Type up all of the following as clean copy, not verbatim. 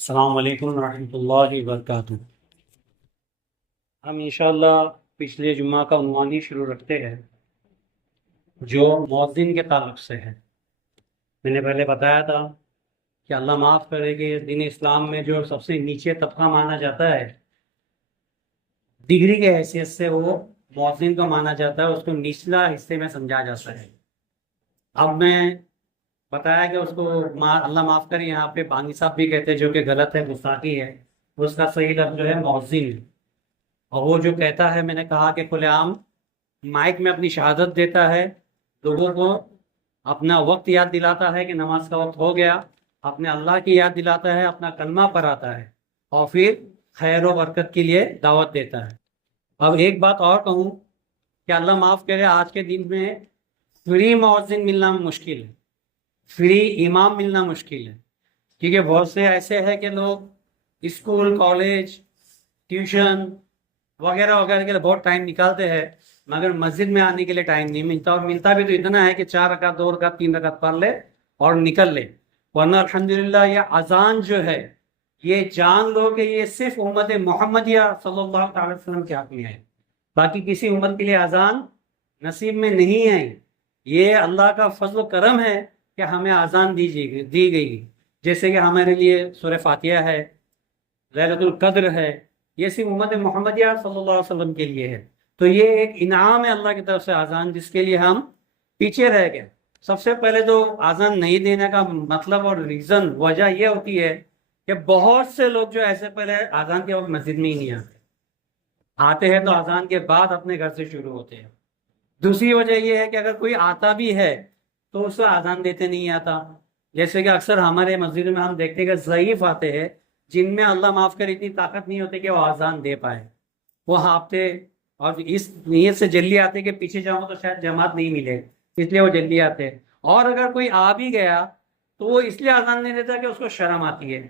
السلام علیکم ورحمۃ اللہ وبرکاتہ۔ ہم انشاءاللہ پچھلے جمعہ کا عنوان ہی شروع رکھتے ہیں جو مؤذن کے تعلق سے ہے۔ میں نے پہلے بتایا تھا کہ اللہ معاف کرے کہ دین اسلام میں جو سب سے نیچے طبقہ مانا جاتا ہے، ڈگری کے حیثیت سے وہ مؤذن کو مانا جاتا ہے، اس کو نچلا حصے میں سمجھا جاتا ہے۔ اب میں بتایا کہ اس کو اللہ معاف کرے، یہاں پہ بانی صاحب بھی کہتے ہیں جو کہ غلط ہے، گستاخی ہے۔ اس کا صحیح لفظ جو ہے مؤذن ہے۔ اور وہ جو کہتا ہے، میں نے کہا کہ کھلے عام مائک میں اپنی شہادت دیتا ہے، لوگوں کو اپنا وقت یاد دلاتا ہے کہ نماز کا وقت ہو گیا، اپنے اللہ کی یاد دلاتا ہے، اپنا کلمہ پڑھاتا ہے، اور پھر خیر و برکت کے لیے دعوت دیتا ہے۔ اب ایک بات اور کہوں کہ اللہ معاف کرے، آج کے دن میں فری مؤذن ملنا مشکل ہے، فری امام ملنا مشکل ہے، کیونکہ بہت سے ایسے ہیں کہ لوگ اسکول، کالج، ٹیوشن وغیرہ وغیرہ کے لیے بہت ٹائم نکالتے ہیں، مگر مسجد میں آنے کے لیے ٹائم نہیں ملتا، اور ملتا بھی تو اتنا ہے کہ 4 رکعت، 2 رکعت، 3 رکعت پڑھ لے اور نکل لے۔ ورنہ الحمدللہ یہ اذان جو ہے، یہ جان لو کہ یہ صرف امت محمدیہ صلی اللہ تعالی وسلم کے حق میں ہے، باقی کسی امت کے لیے اذان نصیب میں نہیں ہے۔ یہ اللہ کا فضل و کرم ہے کہ ہمیں اذان دی گئی، جیسے کہ ہمارے لیے سورہ فاتحہ ہے، لیلۃ القدر ہے، یہ صرف امت محمدیہ صلی اللہ علیہ وسلم کے لیے ہے۔ تو یہ ایک انعام ہے اللہ کی طرف سے اذان، جس کے لیے ہم پیچھے رہ گئے۔ سب سے پہلے تو اذان نہیں دینے کا مطلب اور وجہ یہ ہوتی ہے کہ بہت سے لوگ جو ایسے پہلے اذان کے وقت مسجد میں ہی نہیں آتے ہیں، تو اذان کے بعد اپنے گھر سے شروع ہوتے ہیں۔ دوسری وجہ یہ ہے کہ اگر کوئی آتا بھی ہے تو اس کو اذان دیتے نہیں آتا، جیسے کہ اکثر ہمارے مسجد میں ہم دیکھتے ہیں کہ ضعیف آتے ہیں، جن میں اللہ معاف کرے اتنی طاقت نہیں ہوتی کہ وہ اذان دے پائے، وہ ہانپتے اور اس نیت سے جلدی آتے کہ پیچھے جاؤں تو شاید جماعت نہیں ملے، اس لیے وہ جلدی آتے۔ اور اگر کوئی آ بھی گیا تو وہ اس لیے اذان نہیں دیتا کہ اس کو شرم آتی ہے،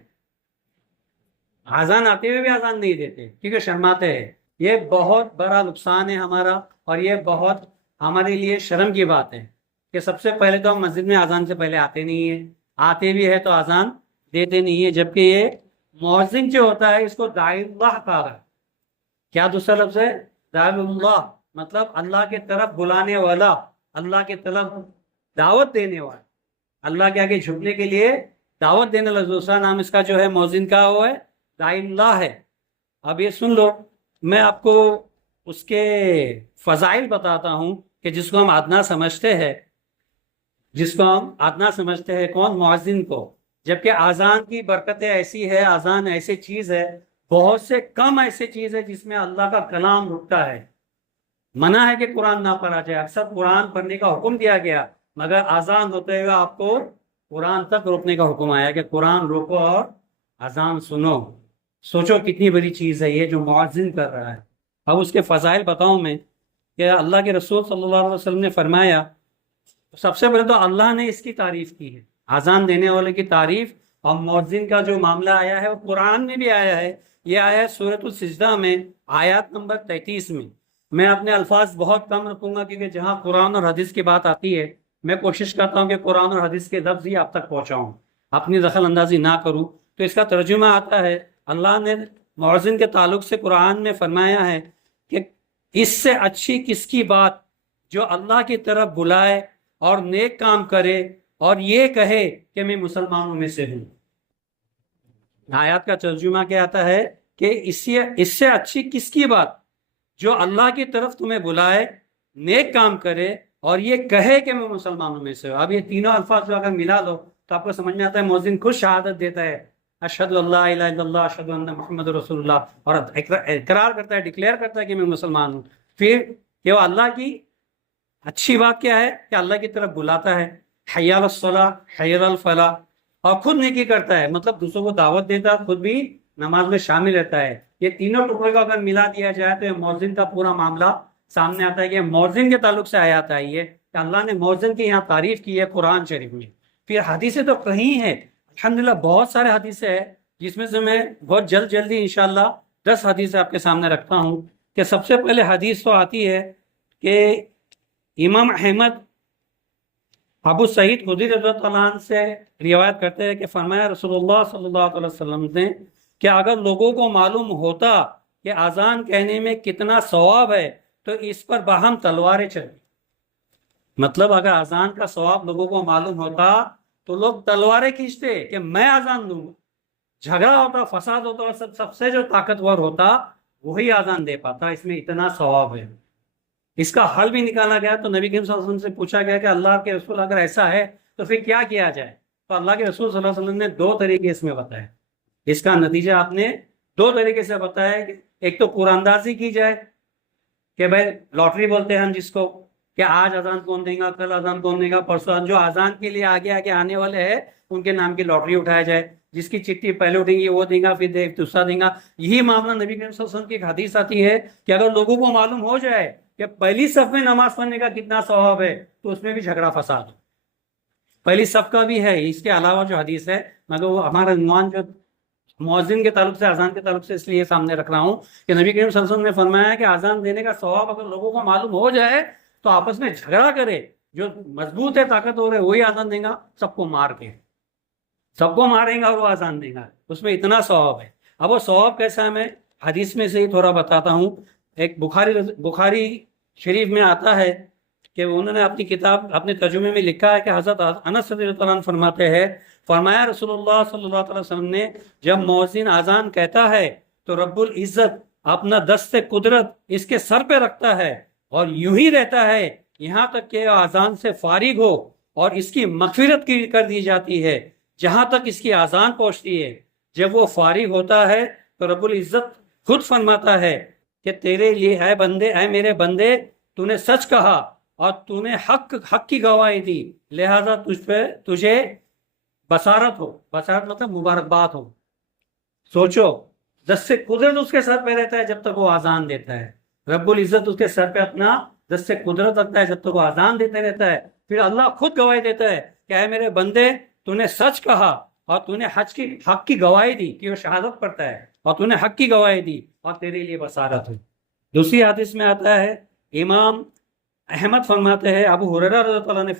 اذان آتے ہوئے بھی اذان نہیں دیتے کیونکہ شرماتے ہیں۔ یہ بہت بڑا نقصان ہے ہمارا، اور یہ بہت ہمارے لیے شرم کی بات ہے کہ سب سے پہلے تو ہم مسجد میں اذان سے پہلے آتے نہیں ہیں، آتے بھی ہے تو اذان دیتے نہیں ہیں، جبکہ یہ مؤذن جو ہوتا ہے اس کو داعی اللہ کہا ہے۔ کیا دوسرا لفظ ہے؟ داعی اللہ، مطلب اللہ کے طرف بلانے والا، اللہ کے طرف دعوت دینے والا، اللہ کے آگے جھکنے کے لیے دعوت دینے والا۔ دوسرا نام اس کا جو ہے مؤذن کا وہ ہے داعی اللہ ہے۔ اب یہ سن لو، میں آپ کو اس کے فضائل بتاتا ہوں کہ جس کو ہم ادنا سمجھتے ہیں، کون؟ مؤذن کو، جبکہ اذان کی برکتیں ایسی ہے، اذان ایسی چیز ہے، بہت سے کم ایسی چیز ہے جس میں اللہ کا کلام رکتا ہے۔ منع ہے کہ قرآن نہ پڑھا جائے، اکثر قرآن پڑھنے کا حکم دیا گیا، مگر اذان ہوتے ہوئے آپ کو قرآن تک روکنے کا حکم آیا کہ قرآن روکو اور اذان سنو۔ سوچو کتنی بڑی چیز ہے یہ جو مؤذن کر رہا ہے۔ اب اس کے فضائل بتاؤں میں کہ اللہ کے رسول صلی اللہ علیہ وسلم نے فرمایا، سب سے پہلے تو اللہ نے اس کی تعریف کی ہے، اذان دینے والے کی تعریف، اور مؤذن کا جو معاملہ آیا ہے وہ قرآن میں بھی آیا ہے۔ یہ آیا ہے سورۃ السجدہ میں، آیات نمبر 33 میں۔ میں اپنے الفاظ بہت کم رکھوں گا کیونکہ جہاں قرآن اور حدیث کی بات آتی ہے میں کوشش کرتا ہوں کہ قرآن اور حدیث کے لفظ ہی آپ تک پہنچاؤں، اپنی دخل اندازی نہ کروں۔ تو اس کا ترجمہ آتا ہے، اللہ نے مؤذن کے تعلق سے قرآن میں فرمایا ہے کہ اس سے اچھی کس کی بات جو اللہ کی طرف بلائے اور نیک کام کرے اور یہ کہے کہ میں مسلمانوں میں سے ہوں۔ آیات کا ترجمہ کیا آتا ہے کہ اس سے اچھی کس کی بات جو اللہ کی طرف تمہیں بلائے، نیک کام کرے اور یہ کہے کہ میں مسلمانوں میں سے ہوں۔ اب یہ تینوں الفاظ جو اگر ملا لو تو آپ کو سمجھ میں آتا ہے مؤذن خود شہادت دیتا ہے، اشہد اللہ الہ الا اللہ، اشہد ان محمد رسول اللہ، اور اقرار کرتا ہے، ڈکلیئر کرتا ہے کہ میں مسلمان ہوں۔ پھر کہ وہ اللہ کی اچھی بات کیا ہے کہ اللہ کی طرف بلاتا ہے، حی علی الصلاۃ، حی علی الفلاح، اور خود نیکی کرتا ہے، مطلب دوسروں کو دعوت دیتا ہے، خود بھی نماز میں شامل رہتا ہے۔ یہ تینوں ٹکڑے کو اگر ملا دیا جائے تو مؤذن کا پورا معاملہ سامنے آتا ہے کہ مؤذن کے تعلق سے آیات آئی ہے کہ اللہ نے مؤذن کی یہاں تعریف کی ہے قرآن شریف میں۔ پھر حدیثیں تو کہیں ہیں، الحمدللہ بہت سارے حدیثیں ہیں، جس میں سے میں بہت جلدی انشاءاللہ 10 حدیثیں آپ کے سامنے رکھتا ہوں۔ کہ سب سے پہلے حدیث تو آتی ہے کہ امام احمد ابو سعید خدری رضی اللہ عنہ سے روایت کرتے ہیں کہ فرمایا رسول اللہ صلی اللہ علیہ وسلم نے کہ اگر لوگوں کو معلوم ہوتا کہ اذان کہنے میں کتنا ثواب ہے تو اس پر باہم تلواریں چلتی. مطلب اگر اذان کا ثواب لوگوں کو معلوم ہوتا تو لوگ تلواریں کھینچتے کہ میں اذان دوں. جھگڑا ہوتا، فساد ہوتا، اور سب سے جو طاقتور ہوتا وہی اذان دے پاتا. اس میں اتنا ثواب ہے. اس کا حل بھی نکالا گیا تو نبی کریم صلی اللہ علیہ وسلم سے پوچھا گیا کہ اللہ کے رسول اگر ایسا ہے تو پھر کیا کیا جائے؟ تو اللہ کے رسول صلی اللہ علیہ وسلم نے 2 طریقے اس میں بتائے. اس کا نتیجہ آپ نے 2 طریقے سے بتایا کہ ایک تو قرآن اندازی کی جائے کہ بھائی لاٹری بولتے ہیں ہم جس کو، کہ آج اذان کون دے گا، کل اذان کون دے گا، پرسوں جو اذان کے لیے آگے آگے آنے والے ہیں ان کے نام کی لاٹری اٹھایا جائے. جس کی چٹھی پہلے اٹھیں گی وہ دے گا، پھر دوسرا دے گا. یہی معاملہ نبی کریم صلی اللہ علیہ وسلم کی ایک حدیث آتی ہے کہ اگر لوگوں کو معلوم ہو جائے کہ پہلی صف میں نماز پڑھنے کا کتنا ثواب ہے تو اس میں بھی جھگڑا فساد ہو. پہلی صف کا بھی ہے، اس کے علاوہ جو حدیث ہے، مگر وہ ہمارا عنوان جو مؤذن کے تعلق سے، اذان کے تعلق سے اس لیے سامنے رکھ رہا ہوں کہ نبی کریم صلی اللہ علیہ وسلم نے فرمایا کہ اذان دینے کا ثواب اگر لوگوں کو معلوم ہو جائے تو آپس میں جھگڑا کرے. جو مضبوط ہے، طاقتور ہے، وہی اذان دے گا، سب کو مار کے سب کو مارے گا اور وہ اذان دے گا. اس میں اتنا ثواب ہے. اب وہ ثواب کیسا ہے میں حدیث میں سے ہی تھوڑا بتاتا ہوں. ایک بخاری شریف میں آتا ہے کہ انہوں نے اپنی کتاب، اپنے ترجمے میں لکھا ہے کہ حضرت انس رضی اللہ عنہ فرماتے ہیں، فرمایا رسول اللہ صلی اللہ علیہ وسلم نے جب مؤذن اذان کہتا ہے تو رب العزت اپنا دست قدرت اس کے سر پہ رکھتا ہے اور یوں ہی رہتا ہے یہاں تک کہ اذان سے فارغ ہو اور اس کی مغفرت کر دی جاتی ہے جہاں تک اس کی اذان پہنچتی ہے. جب وہ فارغ ہوتا ہے تو رب العزت خود فرماتا ہے کہ تیرے لیے اے بندے، اے میرے بندے، تو نے سچ کہا اور تو نے حق کی گواہی دی، لہذا تجھے بصارت ہو. بصارت مطلب مبارکباد ہو. سوچو، دست قدرت اس کے سر پہ رہتا ہے جب تک وہ اذان دیتا ہے. رب العزت اس کے سر پہ اپنا دست قدرت رکھتا ہے جب تک وہ اذان دیتا رہتا ہے. پھر اللہ خود گواہی دیتا ہے کہ اے میرے بندے، تو نے سچ کہا اور تو نے حق کی گواہی دی، کہ وہ شہادت پڑھتا ہے، اور تو نے حق کی گواہی دی اور تیرے لیے بصارت ہو. دوسری حدیث میں آتا ہے، امام احمد فرماتے ہیں، ابو ہریرہ رضی اللہ عنہ نے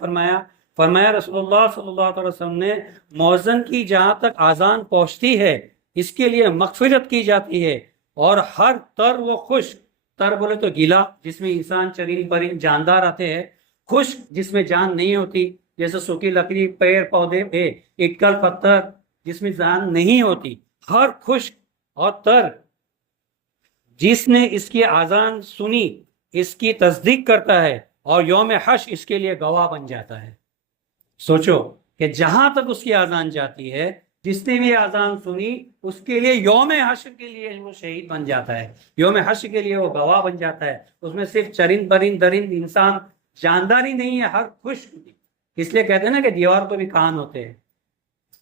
فرمایا رسول اللہ صلی اللہ علیہ وسلم نے مؤذن کی جہاں تک اذان پہنچتی ہے اس کے لیے مغفرت کی جاتی ہے، اور ہر تر و خشک، تر بولے تو گیلا جس میں انسان چرند پرند جاندار آتے ہیں، خشک جس میں جان نہیں ہوتی جیسے سوکھی لکڑی، پیڑ پودے، اٹکل پتھر جس میں جان نہیں ہوتی، ہر خشک اور تر جس نے اس کی اذان سنی اس کی تصدیق کرتا ہے اور یوم حشر اس کے لیے گواہ بن جاتا ہے. سوچو کہ جہاں تک اس کی اذان جاتی ہے، جس نے بھی اذان سنی اس کے لیے یوم حشر کے لیے وہ شہید بن جاتا ہے، یوم حشر کے لیے وہ گواہ بن جاتا ہے. اس میں صرف چرند پرند درند انسان جاندار ہی نہیں ہے، ہر خشک. اس لیے کہتے ہیں نا کہ دیوار پہ بھی کان ہوتے ہیں.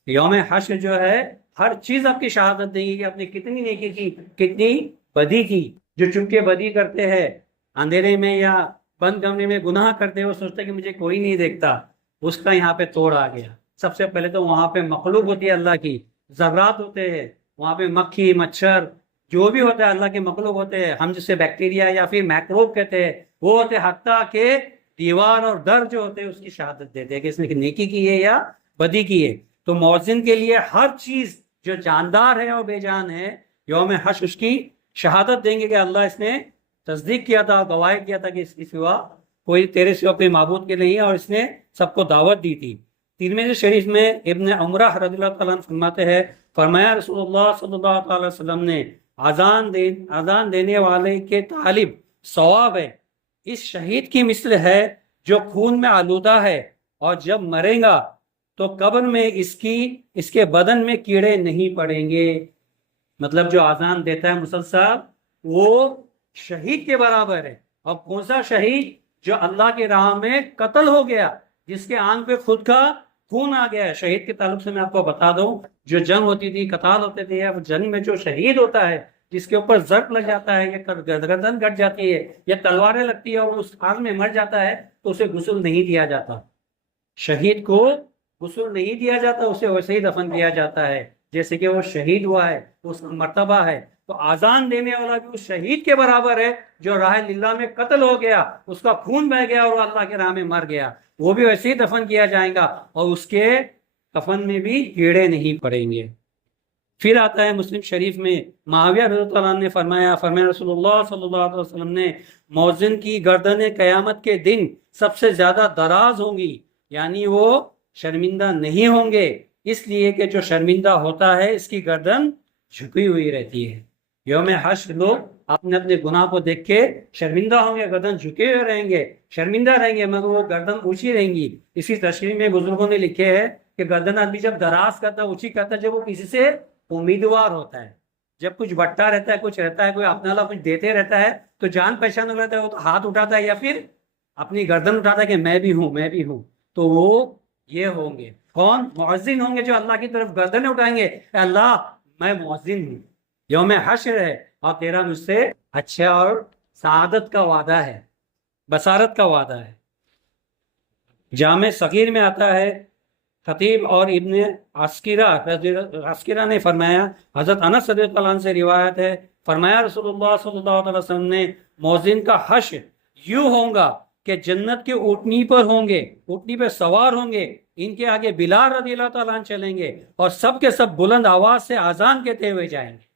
یوم حشر جو ہے ہر چیز آپ کی شہادت دے گی کہ آپ نے کتنی نیکی کی، کتنی بدی کی. جو چونکہ بدی کرتے ہیں، اندھیرے میں یا بند کمرے میں گناہ کرتے ہیں، وہ سوچتے کہ مجھے کوئی نہیں دیکھتا، اس کا یہاں پہ توڑ آ گیا. سب سے پہلے تو وہاں پہ مخلوق ہوتی ہے اللہ کی، ذرات ہوتے ہیں وہاں پہ، مکھی مچھر جو بھی ہوتا ہے اللہ کے مخلوق ہوتے ہیں. ہم جسے بیکٹیریا یا پھر میکروب کہتے ہیں وہ ہوتے ہیں، حتیٰ کہ دیوار اور در جو ہوتے ہیں اس کی شہادت دیتے ہیں کہ اس نے نیکی کی ہے یا بدی کی ہے. تو مؤذن کے لیے ہر چیز جو جاندار ہے اور بے جان ہے، یوم حشر اس کی شہادت دیں گے کہ اللہ اس نے تصدیق کیا تھا، گواہی کیا تھا کہ اس کی سوا کوئی، تیرے سوا کوئی معبود کے نہیں ہے، اور اس نے سب کو دعوت دی تھی. ترمذی شریف میں ابن عمرہ رضی اللہ تعالیٰ عنہ فرماتے ہیں، فرمایا رسول اللہ صلی اللہ علیہ وسلم نے اذان دینے والے کے طالب ثواب ہے اس شہید کی مثل ہے جو خون میں آلودہ ہے، اور جب مرے گا تو قبر میں اس کے بدن میں کیڑے نہیں پڑیں گے. مطلب جو اذان دیتا ہے مسلسل وہ شہید کے برابر ہے. اور کون سا شہید؟ جو اللہ کے راہ میں قتل ہو گیا، جس کے آنکھ پہ خود کا خون آ گیا ہے. شہید کے تعلق سے میں آپ کو بتا دوں، جو جنگ ہوتی تھی، قتال ہوتے تھے، جنگ میں جو شہید ہوتا ہے جس کے اوپر ضرب لگ جاتا ہے یا گردن کٹ جاتی ہے یا تلواریں لگتی ہے اور اس آگ میں مر جاتا ہے تو اسے غسل نہیں دیا جاتا. شہید کو غسل نہیں دیا جاتا، اسے ویسے ہی دفن کیا جاتا ہے جیسے کہ وہ شہید ہوا ہے، اس کا مرتبہ ہے. تو اذان دینے والا بھی اس شہید کے برابر ہے جو راہ اللہ میں قتل ہو گیا، اس کا خون بہ گیا اور وہ اللہ کے راہ میں مر گیا. وہ بھی ویسے ہی دفن کیا جائے گا اور اس کے کفن میں بھی کیڑے نہیں پڑیں گے۔ پھر آتا ہے مسلم شریف میں، معاویہ رضی اللہ عنہ نے فرمایا رسول اللہ صلی اللہ علیہ وسلم نے مؤذن کی گردنیں قیامت کے دن سب سے زیادہ دراز ہوں گی، یعنی وہ شرمندہ نہیں ہوں گے، اس لیے کہ جو شرمندہ ہوتا ہے اس کی گردن جھکی ہوئی رہتی ہے۔ یوم حشر لوگ اپنے اپنے گناہ کو دیکھ کے شرمندہ ہوں گے، گردن جھکے ہوئے رہیں گے، شرمندہ رہیں گے، مگر وہ گردن اونچی رہیں گی۔ اسی تشریح میں بزرگوں نے لکھے ہے کہ گردن آدمی جب دراز کرتا ہے، اونچی کرتا ہے، جب وہ کسی سے امیدوار ہوتا ہے، جب کچھ بٹتا رہتا ہے، کچھ رہتا ہے، کوئی اپنا والا کچھ دیتے رہتا ہے تو جان پہچان رہتا ہے، وہ تو ہاتھ اٹھاتا ہے یا پھر اپنی گردن اٹھاتا ہے کہ میں بھی ہوں، میں بھی ہوں۔ تو وہ یہ ہوں گے کون؟ مؤذن ہوں گے، جو اللہ کی طرف گردنیں اٹھائیں گے، اے اللہ میں مؤذن ہوں، یوم حشر ہے اور تیرا مجھ سے اچھا اور سعادت کا وعدہ ہے، بصارت کا وعدہ ہے۔ جامع صغیر میں آتا ہے، خطیب اور ابن عسکرہ نے فرمایا، حضرت انس رضی اللہ عنہ سے روایت ہے، فرمایا رسول اللہ صلی اللہ علیہ وسلم نے مؤذن کا حشر یوں ہوگا کہ جنت کے اونٹنی پر ہوں گے، اونٹنی پہ سوار ہوں گے، ان کے آگے بلال رضی اللہ تعالیٰ عنہ چلیں گے اور سب کے سب بلند آواز سے اذان کہتے ہوئے جائیں گے۔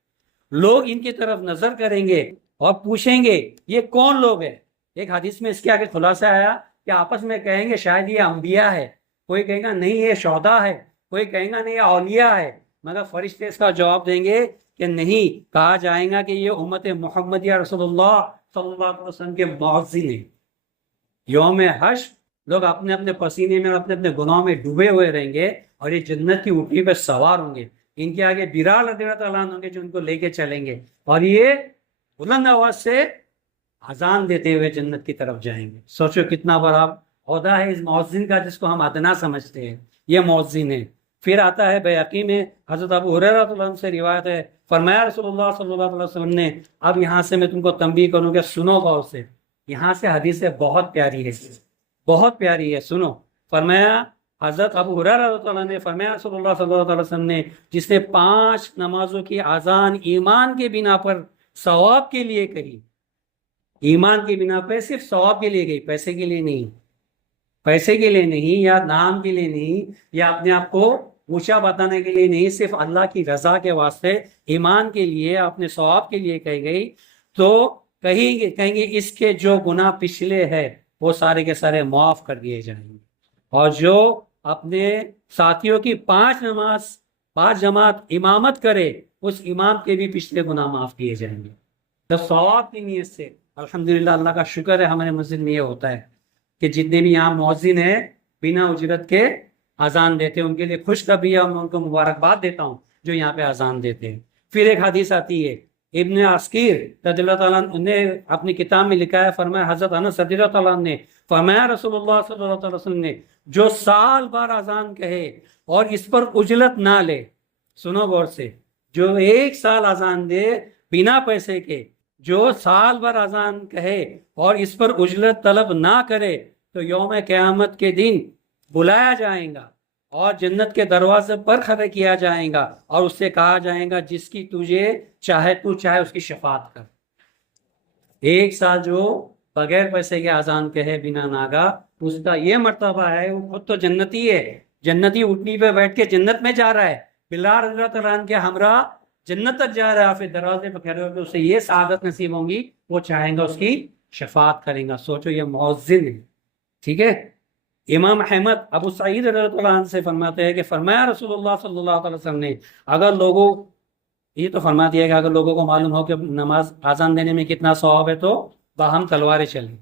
لوگ ان کی طرف نظر کریں گے اور پوچھیں گے یہ کون لوگ ہیں؟ ایک حدیث میں اس کے آگے خلاصہ آیا کہ آپس میں کہیں گے شاید یہ انبیاء ہے، کوئی کہے گا نہیں یہ شہداء ہے، کوئی کہے گا نہیں یہ اولیاء ہے، مگر فرشتے اس کا جواب دیں گے کہ نہیں، کہا جائے گا کہ یہ امت محمدیہ رسول اللہ صلی اللہ علیہ وسلم کے مؤذن ہیں۔ یوم حشر لوگ اپنے اپنے پسینے میں اپنے اپنے گناہوں میں ڈوبے ہوئے رہیں گے اور یہ جنت کی اونٹنی پہ سوار ہوں گے، ان کے آگے بلال رضی اللہ تعالیٰ عنہ ہوں گے جو ان کو لے کے چلیں گے اور یہ بلند آواز سے اذان دیتے ہوئے جنت کی طرف جائیں گے۔ سوچو کتنا بڑا عہدہ ہے اس مؤذن کا، جس کو ہم ادنا سمجھتے ہیں، یہ مؤذن ہے۔ پھر آتا ہے بیہقی میں، حضرت ابو ہریرہ رضی اللہ عنہ سے روایت ہے، فرمایا رسول اللہ صلی اللہ علیہ وسلم نے، اب یہاں سے میں تم کو تنبیہ کروں گا، سنو غور سے، یہاں سے حدیث بہت پیاری ہے، بہت پیاری ہے، سنو۔ فرمایا حضرت ابو ہریرہ رضی اللہ عنہ نے فرمایا رسول اللہ صلی اللہ علیہ وسلم نے، جس نے 5 نمازوں کی اذان ایمان کے بنا پر ثواب کے لیے کہی، ایمان کی بنا پہ صرف ثواب کے لیے گئی، پیسے کے لیے نہیں، پیسے کے لیے نہیں، یا نام کے لیے نہیں، یا اپنے آپ کو اونچا بتانے کے لیے نہیں، صرف اللہ کی رضا کے واسطے ایمان کے لیے اپنے ثواب کے لیے کہی گئی، تو کہیں گے اس کے جو گناہ پچھلے ہیں وہ سارے کے سارے معاف کر دیے جائیں گے، اور جو اپنے ساتھیوں کی 5 جماعت امامت کرے اس امام کے بھی پچھلے گناہ معاف کیے جائیں گے۔ تو ثواب کی نیت سے الحمدللہ اللہ کا شکر ہے، ہمارے مسجد میں یہ ہوتا ہے کہ جتنے بھی یہاں مؤذن ہیں بنا اجرت کے اذان دیتے ہیں، ان کے لیے خوشخبری ہے، میں ان کو مبارکباد دیتا ہوں جو یہاں پہ اذان دیتے ہیں۔ پھر ایک حدیث آتی ہے، ابن عسکر رضی اللہ تعالیٰ عنہ نے اپنی کتاب میں لکھا ہے، فرمایا حضرت انس رضی اللہ تعالیٰ عنہ نے فرمایا رسول اللہ صلی اللہ علیہ وسلم نے، جو سال بار اذان کہے اور اس پر اجرت نہ لے، سنو غور سے، جو 1 سال اذان دے بنا پیسے کے، جو سال بھر اذان کہے اور اس پر اجرت طلب نہ کرے، تو یوم قیامت کے دن بلایا جائے گا اور جنت کے دروازے پر کھڑا کیا جائے گا اور اس سے کہا جائے گا جس کی تجھے چاہے تو چاہے اس کی شفاعت کر۔ 1 سال جو بغیر پیسے کے اذان کہے بنا ناگا، اس کا یہ مرتبہ ہے، وہ خود تو جنتی ہے، جنتی اٹھنی پہ بیٹھ کے جنت میں جا رہا ہے، بلال رضی اللہ تعالیٰ عنہ کے ہمراہ جنت تک جا رہا ہے، پھر دروازے پہ کھڑے ہو کے اسے یہ سعادت نصیب ہوں گی، وہ چاہیں گا اس کی شفاعت کریں گا۔ سوچو یہ مؤذن ہے، ٹھیک ہے۔ امام احمد ابو سعید رضی اللہ عنہ سے فرماتے ہیں کہ فرمایا رسول اللہ صلی اللہ علیہ وسلم نے، اگر لوگوں، یہ تو فرما دیا کہ اگر لوگوں کو معلوم ہو کہ نماز اذان دینے میں کتنا ثواب ہے تو باہم تلواریں چلیں۔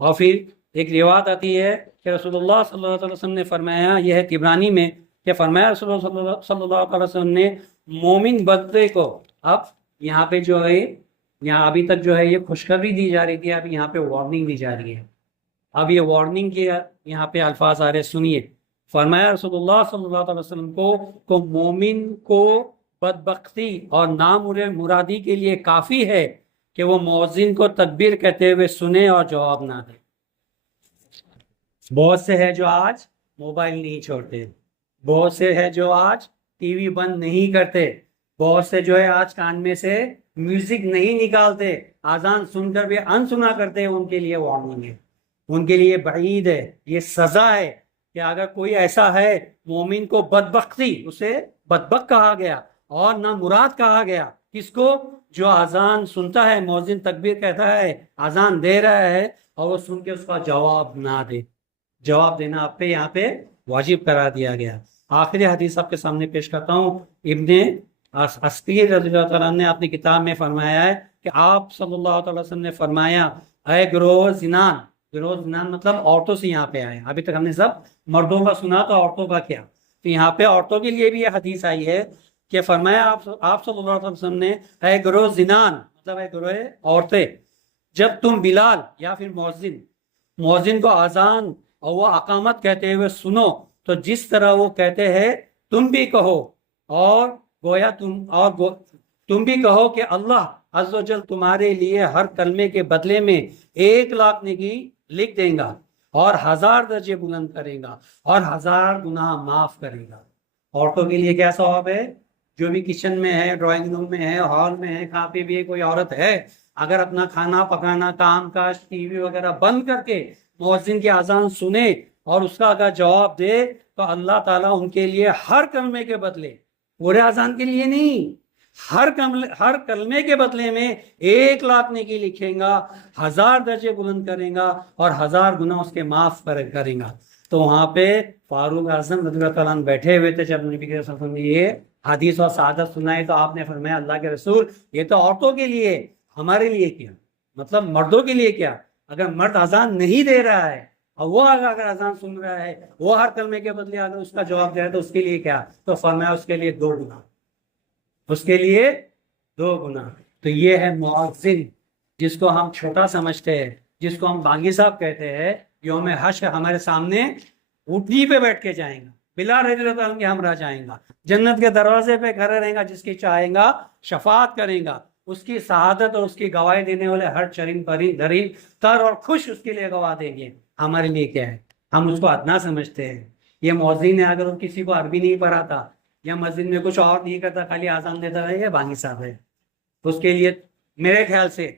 اور پھر ایک روایت آتی ہے کہ رسول اللہ صلی اللہ علیہ وسلم نے فرمایا، یہ ہے طبرانی میں، کہ فرمایا رسول اللہ صلی اللہ علیہ وسلم نے، مومن بندے کو، اب یہاں پہ جو ہے، یہاں ابھی تک جو ہے یہ خوشخبری دی جا رہی تھی، اب یہاں پہ وارننگ دی جا رہی ہے، اب یہ وارننگ کے یہاں پہ الفاظ آ رہے، سنیے۔ فرمایا رسول اللہ صلی اللہ علیہ وسلم کو مومن کو بدبختی اور نامرادی کے لیے کافی ہے کہ وہ مؤذن کو تکبیر کہتے ہوئے سنے اور جواب نہ دے۔ بہت سے ہیں جو آج موبائل نہیں چھوڑتے، بہت سے ہیں جو آج ٹی وی بند نہیں کرتے، بہت سے جو ہے آج کان میں سے میوزک نہیں نکالتے، اذان سن کر بھی انسنا کرتے ہیں، ان کے لیے وارننگ ہے، ان کے لیے بعید ہے، یہ سزا ہے کہ اگر کوئی ایسا ہے مومن کو بدبختی، اسے بدبخت کہا گیا اور نہ مراد کہا گیا کس کو؟ جو اذان سنتا ہے، مؤذن تکبیر کہتا ہے، اذان دے رہا ہے اور وہ سن کے اس کا جواب نہ دے۔ جواب دینا آپ پہ یہاں پہ واجب کرا دیا گیا۔ آخری حدیث آپ کے سامنے پیش کرتا ہوں۔ ابن عسکری رضی اللہ تعالیٰ نے اپنی کتاب میں فرمایا ہے کہ آپ صلی اللہ تعالی وسلم نے فرمایا، اے گروہ زنان، گروہ زنان مطلب عورتوں سے یہاں پہ آئے، ابھی تک ہم نے سب مردوں کا سنا تو عورتوں کا کیا، تو یہاں پہ عورتوں کے لیے بھی یہ حدیث آئی ہے کہ فرمایا آپ صلی اللہ علیہ وسلم نے، اے گروہ زنان مطلب اے گروہ عورتیں، جب تم بلال یا پھر مؤذن کو اذان اور وہ اقامت کہتے ہوئے سنو تو جس طرح وہ کہتے ہیں تم بھی کہو، اور گویا تم بھی کہو کہ اللہ عز و جل تمہارے لیے ہر کلمے کے بدلے میں 1,00,000 نیکی لکھ دیں گا اور 1000 درجے بلند کرے گا اور 1000 گناہ معاف کرے گا۔ عورتوں کے لیے کیا ثواب ہے؟ جو بھی کچن میں ہے، ڈرائنگ روم میں ہے، ہال میں ہے، کہاں پہ بھی ہے، کوئی عورت ہے، اگر اپنا کھانا پکانا، کام کاج، ٹی وی وغیرہ بند کر کے مؤذن کی اذان سنے اور اس کا اگر جواب دے تو اللہ تعالیٰ ان کے لیے ہر کلمے کے بدلے، پورے اذان کے لیے نہیں، ہر کلمے کے بدلے میں 1,00,000 نیکی لکھیں گا، 1000 درجے بلند کریں گا اور 1000 گناہ اس کے معاف کریں گا۔ تو وہاں پہ فاروق اعظم رضی اللہ تعالیٰ عنہ بیٹھے ہوئے تھے جب نبی صلی اللہ علیہ وسلم نے یہ حدیث اور سعادت سنائی، تو آپ نے فرمایا اللہ کے رسول یہ تو عورتوں کے لیے، ہمارے لیے کیا؟ مطلب مردوں کے لیے کیا؟ اگر مرد اذان نہیں دے رہا ہے اور وہ اگر اذان سن رہا ہے، وہ ہر کلمے کے بدلے اگر اس کا جواب دے رہا ہے تو اس کے لیے کیا؟ تو فرمایا اس کے لیے 2 گناہ، اس کے لیے 2 گناہ۔ تو یہ ہے مؤذن، جس کو ہم چھوٹا سمجھتے ہیں، جس کو ہم بانگی صاحب کہتے ہیں، یوم حشر ہمارے سامنے اونٹنی پہ بیٹھ کے جائیں گا، بلال رضی اللہ عنہ کے ہمراہ جائیں گا، جنت کے دروازے پہ کھڑا رہیں گا، جس کی چاہیں گا شفاعت کریں گا، اس کی شہادت اور اس کی گواہی دینے والے ہر چرند پرند درند تر اور خوش اس کے لیے گواہ دیں گے۔ ہمارے لیے کیا ہے؟ ہم اس کو ادنا سمجھتے ہیں۔ یہ مؤذن ہے، اگر وہ کسی کو عربی نہیں پڑھاتا یا مسجد میں کچھ اور نہیں کرتا، خالی اذان دیتا رہے، یہ بانگی صاحب ہے، اس کے لیے میرے خیال سے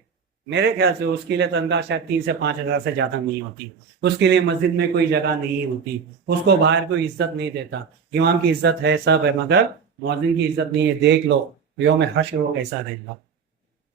اس کے لیے تنخواہ شاید 3 سے 5 ہزار سے زیادہ نہیں ہوتی، اس کے لیے مسجد میں کوئی جگہ نہیں ہوتی، اس کو باہر کوئی عزت نہیں دیتا۔ امام کی عزت ہے، سب ہے، مگر مؤذن کی عزت نہیں ہے۔ دیکھ لو یوم حشر وہ کیسا رہے گا۔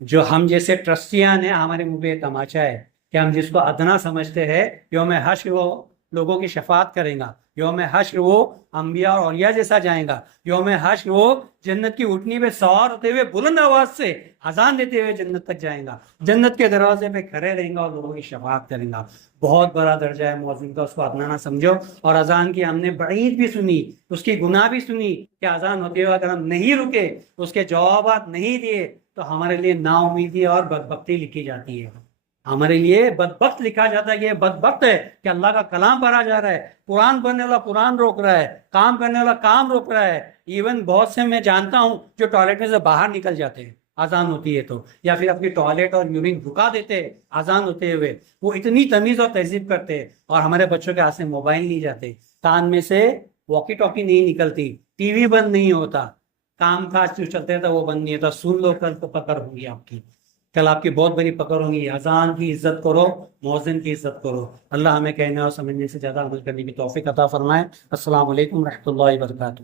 جو ہم جیسے ٹرسٹیان ہیں، ہمارے منہ پہ تماچا ہے کہ ہم جس کو ادنا سمجھتے ہیں، یوم حشر وہ لوگوں کی شفاعت کریں گا، یوم حشر وہ انبیاء اور اولیاء جیسا جائیں گا، یوم حشر وہ جنت کی اونٹنی پہ سوار ہوتے ہوئے بلند آواز سے اذان دیتے ہوئے جنت تک جائیں گا، جنت کے دروازے پہ کھڑے رہیں گا اور لوگوں کی شفاعت کریں گا۔ بہت بڑا درجہ ہے مؤذن کا، اس کو ادنا نہ سمجھو۔ اور اذان کی ہم نے بعید بھی سنی، اس کی گناہ بھی سنی کہ اذان ہوتے ہوئے اگر ہم نہیں رکے، اس کے جوابات نہیں دیے تو ہمارے لیے نا امیدی اور بدبختی لکھی جاتی ہے، ہمارے لیے بدبخت لکھا جاتا ہے کہ یہ بدبخت ہے کہ اللہ کا کلام پڑھا جا رہا ہے، قرآن پڑھنے والا قرآن روک رہا ہے، کام کرنے والا کام روک رہا ہے۔ ایون بہت سے میں جانتا ہوں جو ٹوائلٹ میں سے باہر نکل جاتے ہیں اذان ہوتی ہے تو، یا پھر اپنی ٹوائلٹ اور یورین رکا دیتے ہیں اذان ہوتے ہوئے، وہ اتنی تمیز اور تہذیب کرتے ہیں۔ اور ہمارے بچوں کے ہاتھ سے موبائل نہیں جاتے، کان میں سے واکی ٹاکی نہیں نکلتی، ٹی وی بند نہیں ہوتا، کام کاج جو چلتے تھا وہ بند نہیں ہوتا۔ سن لو، کل تو پکڑ ہوگی آپ کی، کل آپ کی بہت بڑی پکڑ ہوگی۔ اذان کی عزت کرو، مؤذن کی عزت کرو۔ اللہ ہمیں کہنے اور سمجھنے سے زیادہ عمل کرنے کی توفیق عطا فرمائے۔ السلام علیکم ورحمۃ اللہ وبرکاتہ۔